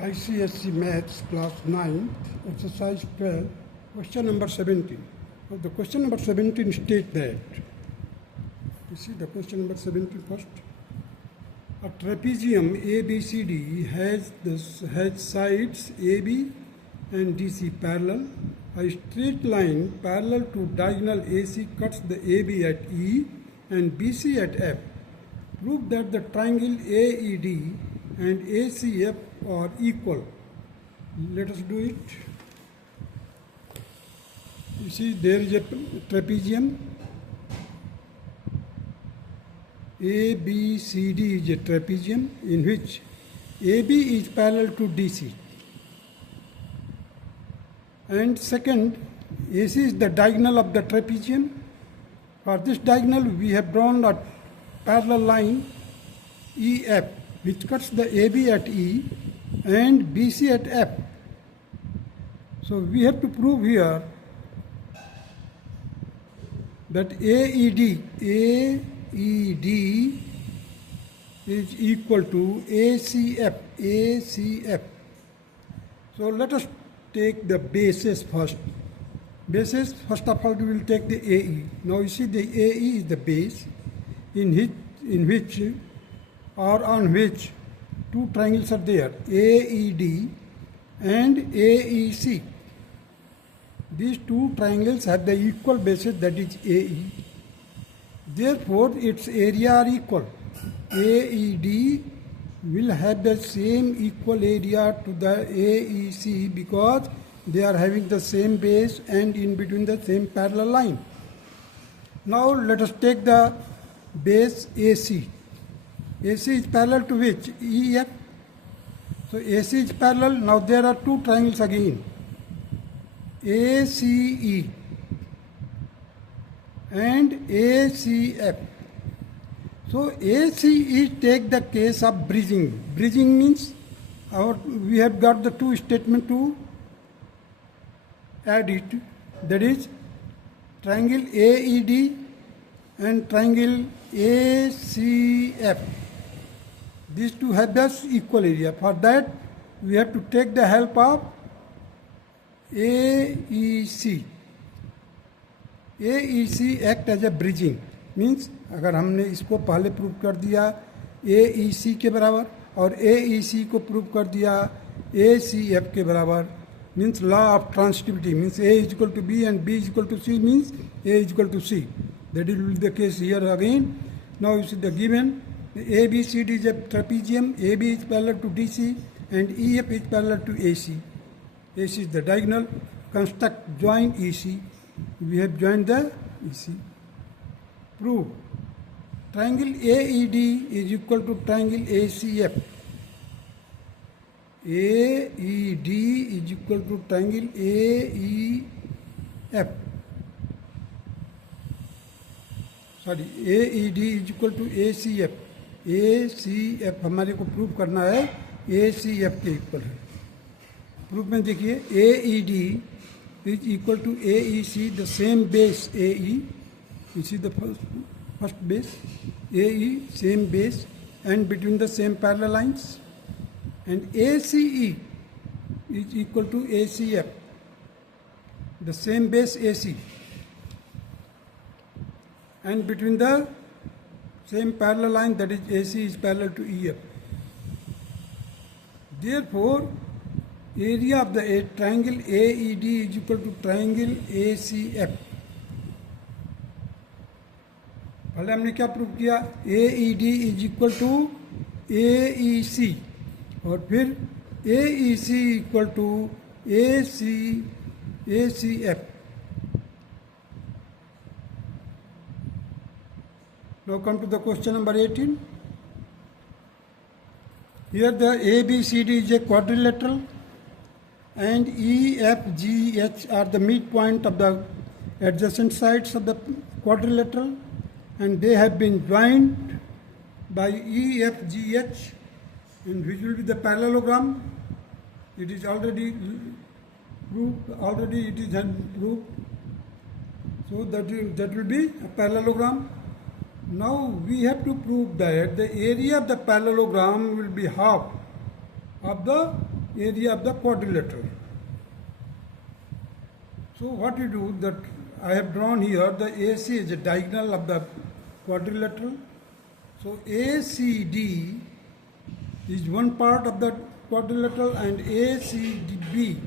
ICSC Maths Class 9, Exercise 12, question number 17. The question number 17 states that, you see the question number 17 first. A trapezium ABCD has sides AB and DC parallel. A straight line parallel to diagonal AC cuts the AB at E and BC at F. Prove that the triangle AED and ACF are equal. Let us do it. You see, there is a trapezium. ABCD is a trapezium in which AB is parallel to DC. And second, AC is the diagonal of the trapezium. For this diagonal, we have drawn a parallel line EF, which cuts the AB at E and BC at F. So we have to prove here that AED is equal to ACF. So let us take the basis first. Basis, first of all, we will take the AE. Now you see the AE is the base in which or on which two triangles are there, AED and AEC. These two triangles have the equal basis, that is AE. Therefore, its area are equal. AED will have the same equal area to the AEC because they are having the same base and in between the same parallel line. Now let us take the base AC. AC is parallel to which? EF. So AC is parallel. Now there are two triangles again, ACE and ACF. So ACE take the case of bridging. Bridging means we have got the two statements to add it. That is triangle AED and triangle ACF. These two have the equal area. For that, we have to take the help of AEC. AEC act as a bridging. Means अगर हमने इसको पहले prove कर दिया AEC के बराबर और AEC को प्रूव कर दिया ACF के बराबर, means law of transitivity, means A is equal to B and B is equal to C means A is equal to C. That will be the case here again. Now you see the given ABCD is a trapezium. AB is parallel to DC and EF is parallel to AC. AC is the diagonal. Construct join EC. We have joined the EC. Prove triangle AED is equal to triangle ACF. AED is equal to triangle AEF. Sorry, AED is equal to ACF. ACF हमारे को prove करना है ACF के equal है. Proof में देखिए AED is equal to AEC, the same base AE. You see the first base AE, same base and between the same parallel lines. And ACE is equal to ACF, the same base AC and between the same parallel line, that is AC is parallel to EF. Therefore, area of the triangle AED is equal to triangle ACF. पहले हमने क्या prove किया? AED is equal to AEC और फिर AEC equal to ACF. Now come to the question number 18. Here the ABCD is a quadrilateral and EFGH are the midpoint of the adjacent sides of the quadrilateral, and they have been joined by EFGH, and which will be the parallelogram. It is already proved. It is proved. So that will be a parallelogram. Now we have to prove that the area of the parallelogram will be half of the area of the quadrilateral. So what you do, that I have drawn here the AC is a diagonal of the quadrilateral. So ACD is one part of the quadrilateral and ACB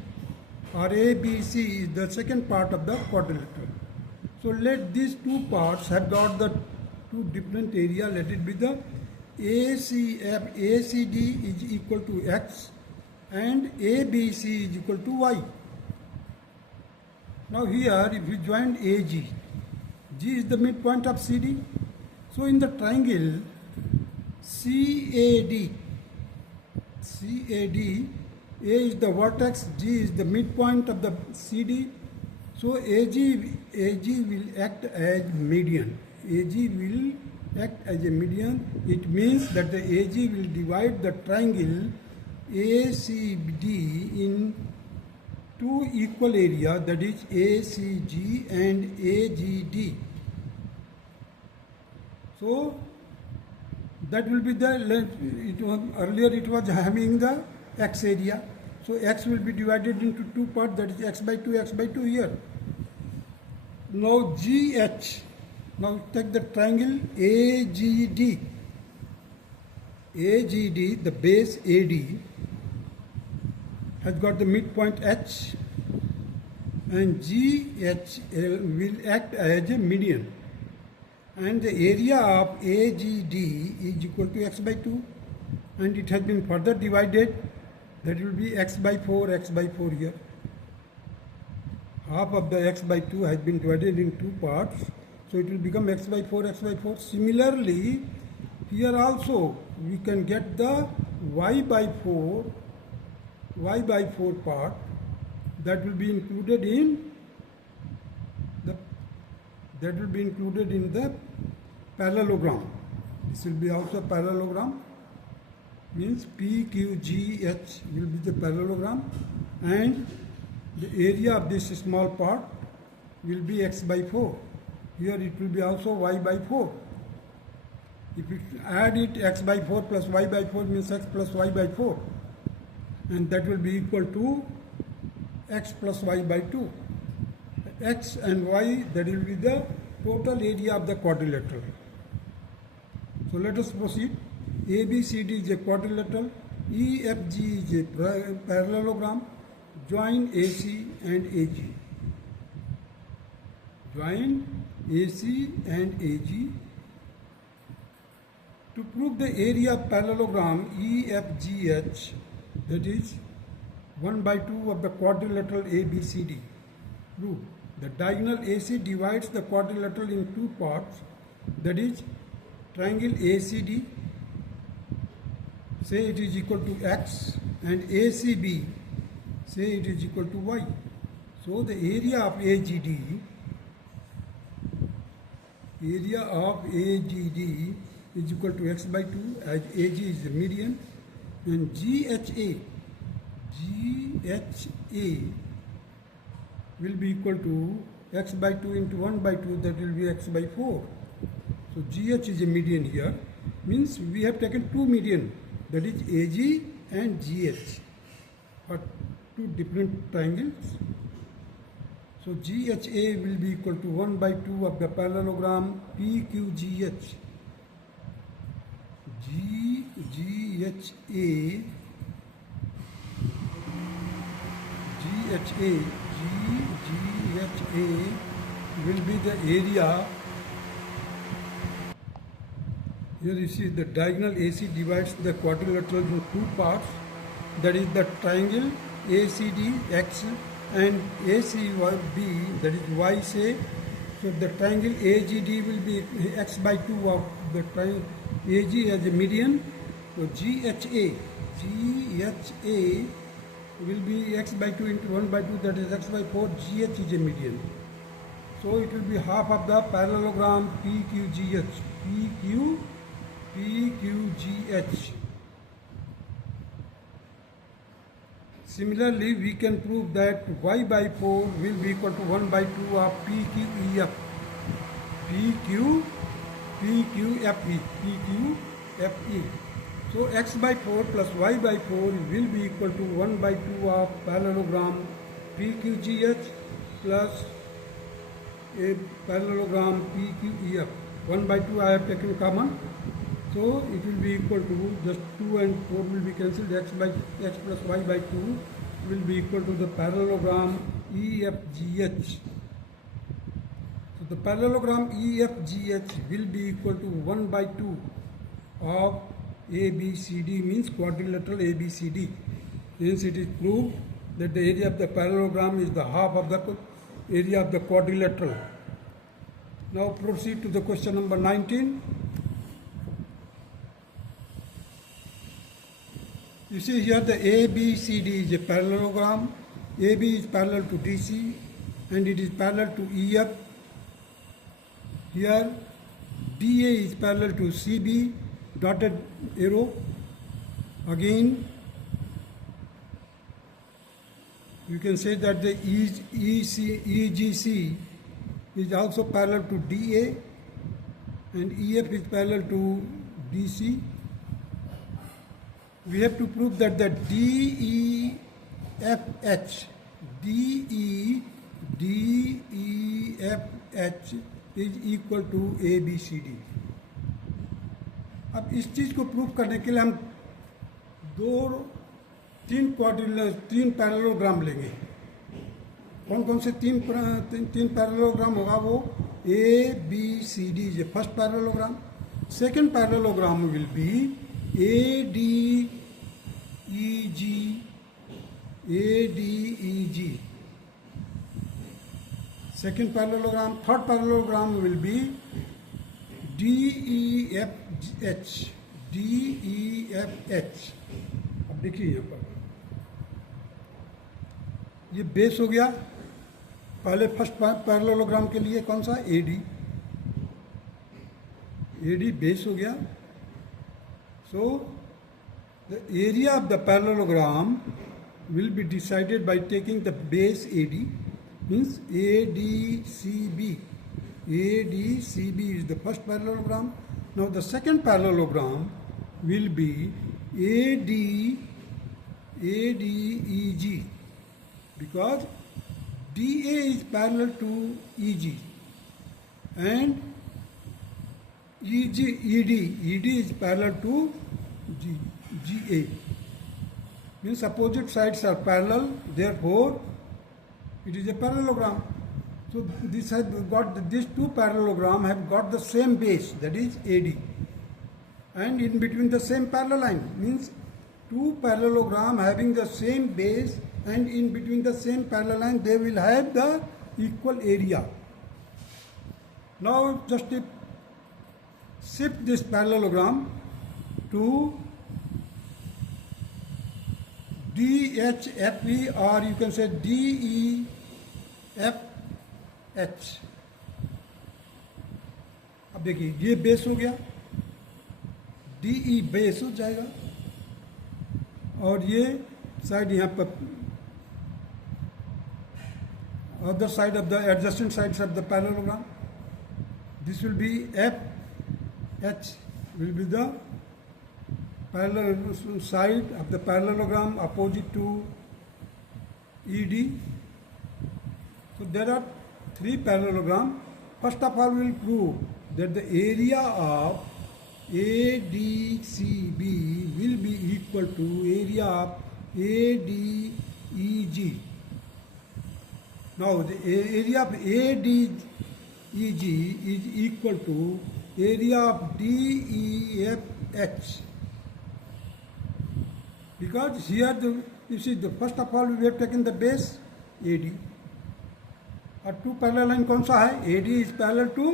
or ABC is the second part of the quadrilateral. So let these two parts have got the two different area. Let it be the ACD is equal to X and ABC is equal to Y. Now here if you join AG, G is the midpoint of CD. So in the triangle CAD, A is the vertex, G is the midpoint of the CD. So AG will act as median. AG will act as a median. It means that the AG will divide the triangle ACD in two equal area, that is ACG and AGD. So that will be the, earlier it was having the X area. So X will be divided into two parts, that is X by 2 here. Now GH, now take the triangle AGD. AGD, the base AD, has got the midpoint H, and GH will act as a median. And the area of AGD is equal to X by 2, and it has been further divided, that will be X by 4 here. Half of the X by 2 has been divided in two parts, so it will become X by 4. Similarly, here also we can get the Y by 4 part, that will be included in the parallelogram. This will be also parallelogram, means PQGH will be the parallelogram, and the area of this small part will be X by 4. Here it will be also Y by 4. If you add it, X by 4 plus Y by 4 means X plus Y by 4, and that will be equal to X plus Y by 2. X and Y, that will be the total area of the quadrilateral. So let us proceed. ABCD is a quadrilateral, EFG is a parallelogram. Join AC and AG. Join AC and AG. To prove the area of parallelogram EFGH, that is 1 by 2 of the quadrilateral ABCD. Prove the diagonal AC divides the quadrilateral in two parts, that is triangle ACD, say it is equal to X, and ACB, say it is equal to Y. So the area of AGD is equal to X by 2, as AG is the median, and GHA will be equal to X by 2 into 1 by 2, that will be X by 4. So GH is a median here, means we have taken two median, that is AG and GH, for two different triangles. So GHA will be equal to 1 by 2 of the parallelogram PQGH. GHA will be the area. Here you see the diagonal AC divides the quadrilateral in two parts, that is the triangle ACD X and ACB, that is Y say. So the triangle AGD will be X by 2 of the triangle AG as a median. So GHA will be X by 2 into 1 by 2, that is X by 4. GH is a median. So it will be half of the parallelogram PQGH. Similarly, we can prove that Y by 4 will be equal to 1 by 2 of PQEF. PQFE. So x by 4 plus y by 4 will be equal to 1 by 2 of parallelogram PQGH plus a parallelogram PQEF. 1 by 2 I have taken common. So it will be equal to, just 2 and 4 will be cancelled, x plus y by 2 will be equal to the parallelogram EFGH. So the parallelogram EFGH will be equal to 1 by 2 of ABCD, means quadrilateral ABCD. Hence it is proved that the area of the parallelogram is the half of the area of the quadrilateral. Now proceed to the question number 19. You see here the ABCD is a parallelogram. AB is parallel to DC and it is parallel to EF. Here DA is parallel to CB, dotted arrow. Again you can say that the EGC is also parallel to DA and EF is parallel to DC. We have to prove that the DEFH is equal to ABCD. अब इस चीज़ को prove करने के लिए हम तीन parallelogram लेंगे. कौन कौन से तीन पैरेललोग्राम होगा? वो A B C D is first parallelogram. Second parallelogram will be A D E G. Second parallelogram. Third parallelogram will be DEFH. अब देखिए यहाँ पर ये बेस हो गया. पहले फर्स्ट पैरेललोग्राम के लिए कौन सा? AD बेस हो गया. So the area of the parallelogram will be decided by taking the base AD, means ADCB. ADCB is the first parallelogram. Now the second parallelogram will be ADEG, because DA is parallel to EG and ED is parallel to GA. Means opposite sides are parallel, therefore it is a parallelogram. So these two parallelogram have got the same base, that is AD, and in between the same parallel line, means two parallelogram having the same base and in between the same parallel line they will have the equal area. Now just shift this parallelogram to DHFE, or you can say DEFH. अब देखिए ये base हो गया, DE base हो जाएगा और ये side यहाँ पर other side of the adjacent sides of the parallelogram. This will be FH will be the parallel side of the parallelogram opposite to ED. So there are three parallelograms. First of all, we will prove that the area of ADCB will be equal to area of ADEG. Now the area of ADEG is equal to area of DEFH. Because here you see first of all we have taken the base AD. और two parallel line कौन सा है? AD is parallel to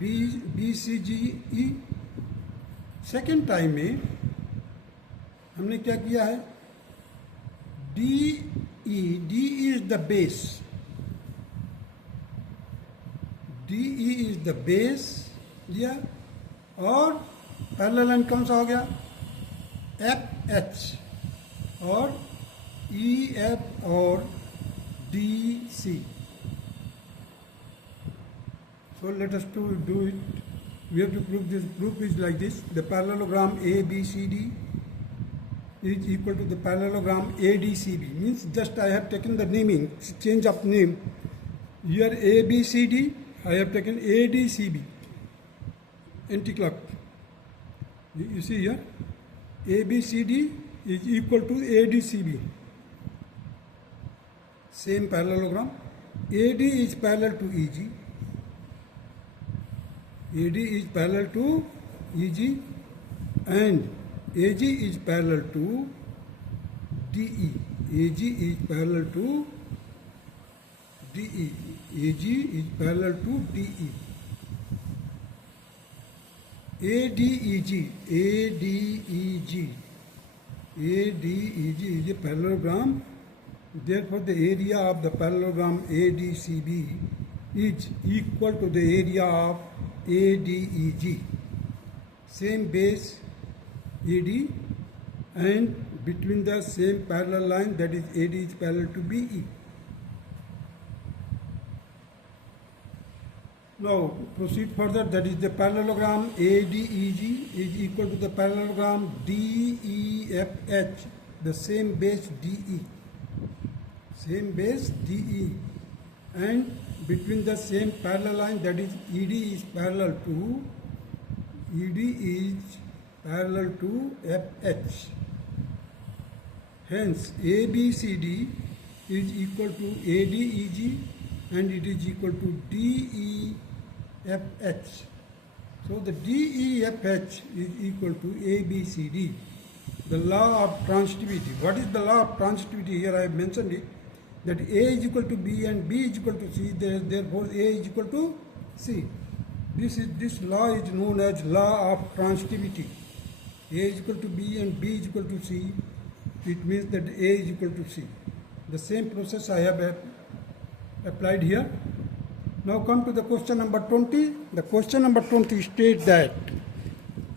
BCGE. Second time में हमने क्या किया है? DE is the base. DE is the base लिया और पैरेलल लाइन कौन सा हो गया? FH और EF और DC. So let us do it. We have to prove this. Proof is like this: the parallelogram ABCD is equal to the parallelogram ADCB. Means just I have taken the naming, change of name. Here ABCD, I have taken ADCB, anti-clock. You see here, ABCD is equal to ADCB. Same parallelogram. AD is parallel to EG. AD is parallel to EG and AG is parallel to DE. AG is parallel to DE. AG is parallel to DE. ADEG. ADEG. ADEG is a parallelogram. Therefore, the area of the parallelogram ADCB is equal to the area of ADEG. Same base AD and between the same parallel line, that is AD is parallel to BE. Now proceed further, that is the parallelogram ADEG is equal to the parallelogram DEFH, the same base DE. Same base DE and between the same parallel line, that is ED is parallel to FH. Hence ABCD is equal to ADEG and it is equal to DEFH. So the DEFH is equal to ABCD. The law of transitivity. What is the law of transitivity? Here I have mentioned it, that A is equal to B and B is equal to C, therefore A is equal to C. This law is known as law of transitivity. A is equal to B and B is equal to C. It means that A is equal to C. The same process I have applied here. Now come to the question number 20. The question number 20 states that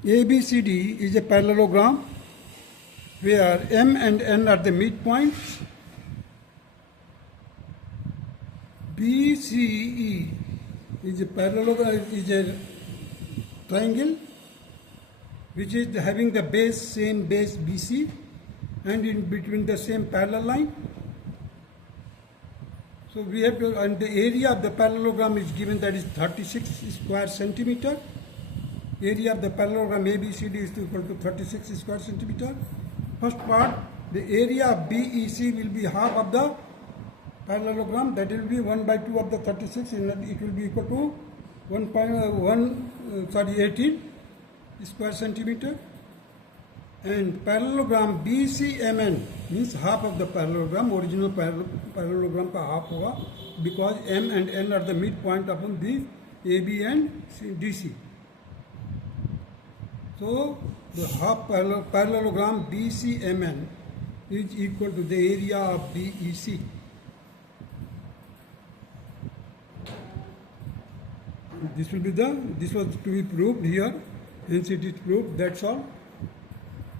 ABCD is a parallelogram where M and N are the midpoints. BCE is a parallelogram, is a triangle which is having the base, same base BC and in between the same parallel line. So we have to, and the area of the parallelogram is given, that is 36 square centimeter. Area of the parallelogram ABCD is equal to 36 square centimeter. First part, the area of BEC will be half of the parallelogram, that will be 1/2 of the 36, and it will be equal to 18 square centimeter. And parallelogram BCMN means half of the parallelogram, original parallelogram का half होगा, because M and N are the midpoint upon these AB and DC. So the half parallelogram BCMN is equal to the area of BEC. This was to be proved here, hence it is proved, that's all.